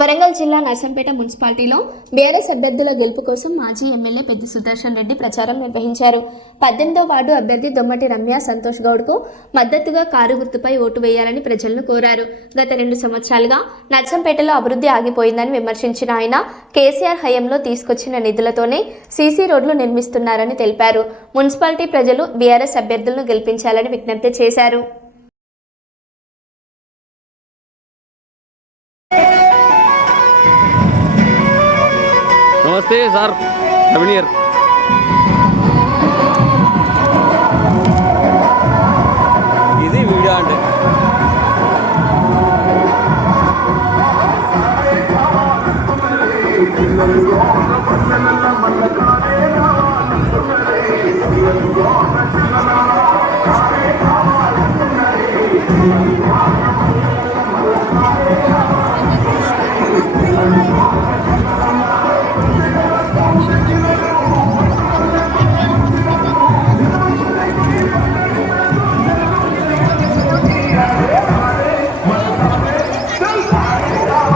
వరంగల్ జిల్లా నర్సంపేట మున్సిపాలిటీలో బీఆర్ఎస్ అభ్యర్థుల గెలుపు కోసం మాజీ ఎమ్మెల్యే పెద్ది సుదర్శన్ రెడ్డి ప్రచారం నిర్వహించారు. 18వ వార్డు అభ్యర్థి దొమ్మటి రమ్య సంతోష్ గౌడ్కు మద్దతుగా కారు గుర్తుపై ఓటు వేయాలని ప్రజలను కోరారు. గత 2 సంవత్సరాలుగా నర్సంపేటలో అభివృద్ధి ఆగిపోయిందని విమర్శించిన ఆయన కేసీఆర్ హయాంలో తీసుకొచ్చిన నిధులతోనే సీసీ రోడ్లు నిర్మిస్తున్నారని తెలిపారు. మున్సిపాలిటీ ప్రజలు బీఆర్ఎస్ అభ్యర్థులను గెలిపించాలని విజ్ఞప్తి చేశారు. नमस्ते सर, अभिनीर।